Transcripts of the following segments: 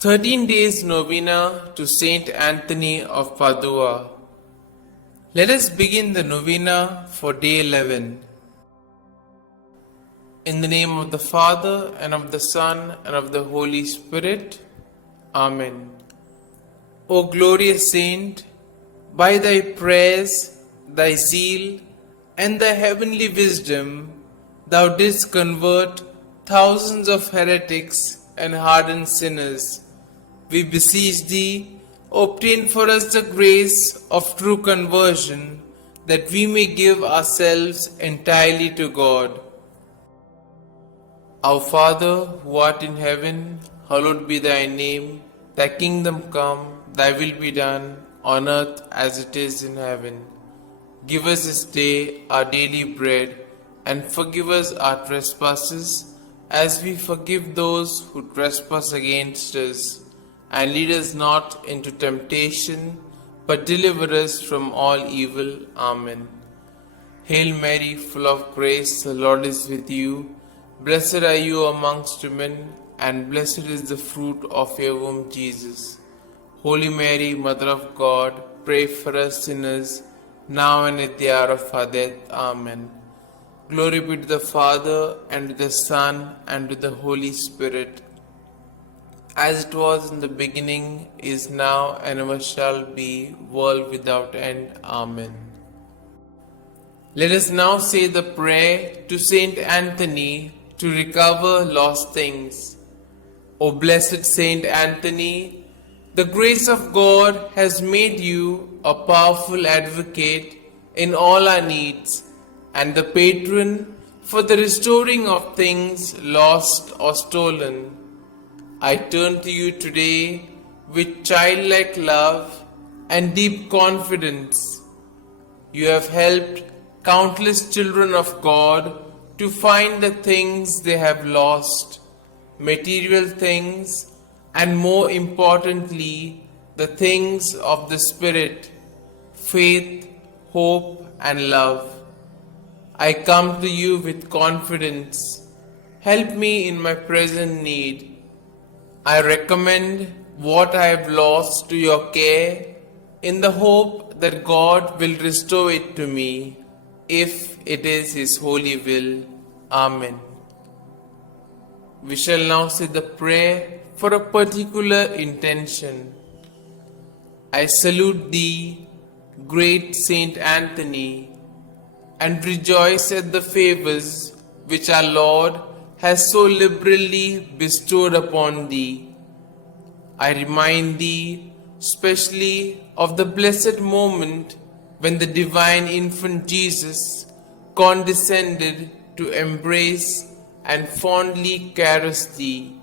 13 days novena to St Anthony of Padua. Let us begin the novena for day 11. In the name of the Father, and of the Son, and of the Holy Spirit. Amen. O glorious Saint, by thy prayers, thy zeal, and thy heavenly wisdom, thou didst convert thousands of heretics and hardened sinners. We beseech thee, obtain for us the grace of true conversion, that we may give ourselves entirely to God. Our Father, who art in heaven, hallowed be thy name. Thy kingdom come, thy will be done, on earth as it is in heaven. Give us this day our daily bread, and forgive us our trespasses, as we forgive those who trespass against us. And lead us not into temptation, but deliver us from all evil. Amen. Hail Mary, full of grace, the Lord is with you. Blessed are you amongst women, and blessed is the fruit of your womb, Jesus. Holy Mary, Mother of God, pray for us sinners, now and at the hour of our death. Amen. Glory be to the Father, and to the Son, and to the Holy Spirit, as it was in the beginning, is now, and ever shall be, world without end. Amen. Let us now say the prayer to St Anthony to recover lost things. O blessed St Anthony, the grace of God has made you a powerful advocate in all our needs, and the patron for the restoring of things lost or stolen. I turn to you today with childlike love and deep confidence. You have helped countless children of God to find the things they have lost, material things, and more importantly, the things of the Spirit, faith, hope, and love. I come to you with confidence. Help me in my present need. I recommend what I have lost to your care, in the hope that God will restore it to me, if it is His holy will. Amen. We shall now say the prayer for a particular intention. I salute thee, great Saint Anthony, and rejoice at the favors which our Lord has so liberally bestowed upon thee. I remind thee specially of the blessed moment when the divine infant Jesus condescended to embrace and fondly caress thee.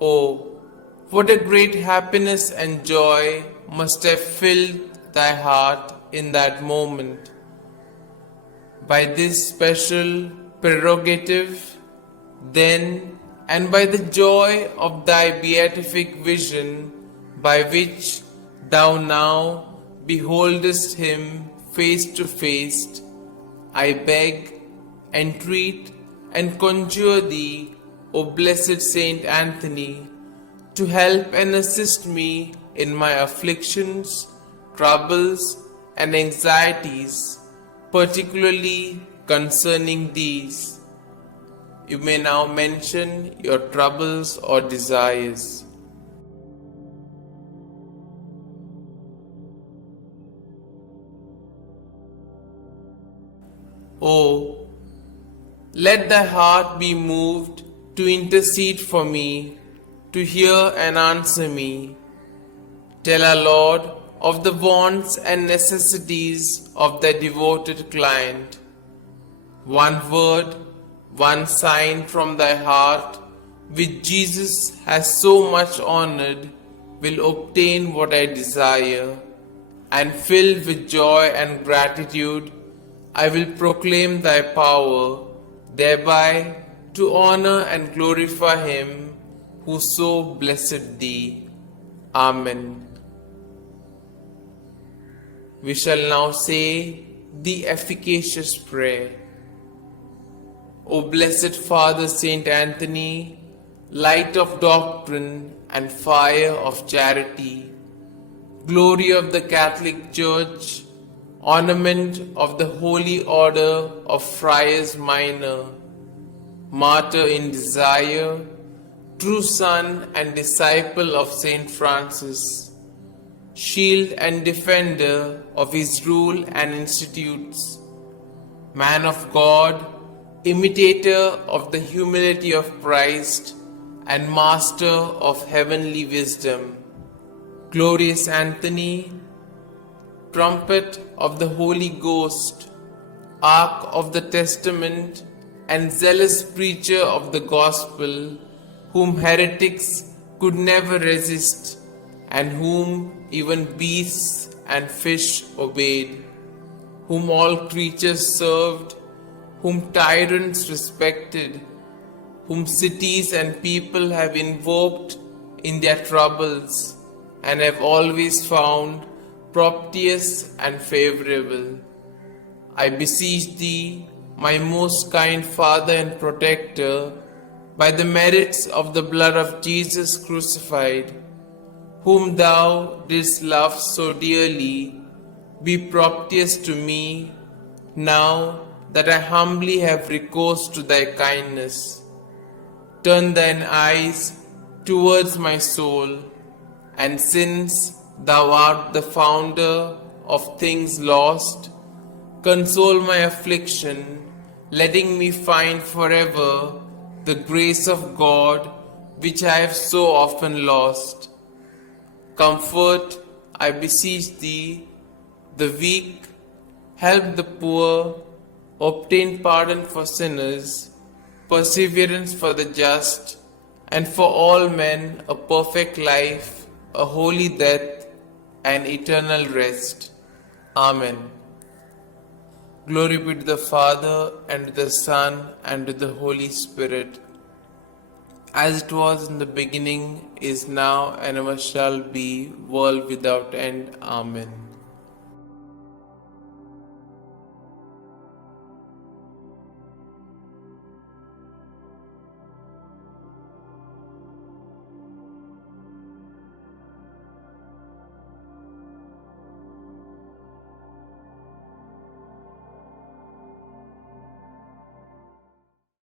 Oh, what a great happiness and joy must have filled thy heart in that moment. By this special prerogative, then, and by the joy of thy beatific vision, by which thou now beholdest him face to face, I beg, entreat, and conjure thee, O blessed Saint Anthony, to help and assist me in my afflictions, troubles, and anxieties, particularly concerning these. You may now mention your troubles or desires. Oh, let thy heart be moved to intercede for me, to hear and answer me. Tell our Lord of the wants and necessities of thy devoted client. One word, one sign from thy heart, which Jesus has so much honored, will obtain what I desire, and filled with joy and gratitude, I will proclaim thy power, thereby to honor and glorify him who so blessed thee. Amen. We shall now say the efficacious prayer. O blessed Father St Anthony, light of doctrine and fire of charity, glory of the Catholic Church, ornament of the Holy Order of Friars Minor, martyr in desire, true son and disciple of Saint Francis, shield and defender of his rule and institutes, man of God, imitator of the humility of Christ, and master of heavenly wisdom, glorious Anthony, trumpet of the Holy Ghost, ark of the testament, and zealous preacher of the gospel, whom heretics could never resist, and whom even beasts and fish obeyed, whom all creatures served, whom tyrants respected, whom cities and people have invoked in their troubles, and have always found propitious and favorable. I beseech thee, my most kind Father and Protector, by the merits of the blood of Jesus crucified, whom thou didst love so dearly, be propitious to me, now that I humbly have recourse to thy kindness. Turn thine eyes towards my soul, and since thou art the founder of things lost, console my affliction, letting me find forever the grace of God which I have so often lost. Comfort, I beseech thee, the weak, help the poor, obtain pardon for sinners, perseverance for the just, and for all men a perfect life, a holy death, and eternal rest. Amen. Glory be to the Father, and to the Son, and to the Holy Spirit, as it was in the beginning, is now, and ever shall be, world without end. Amen.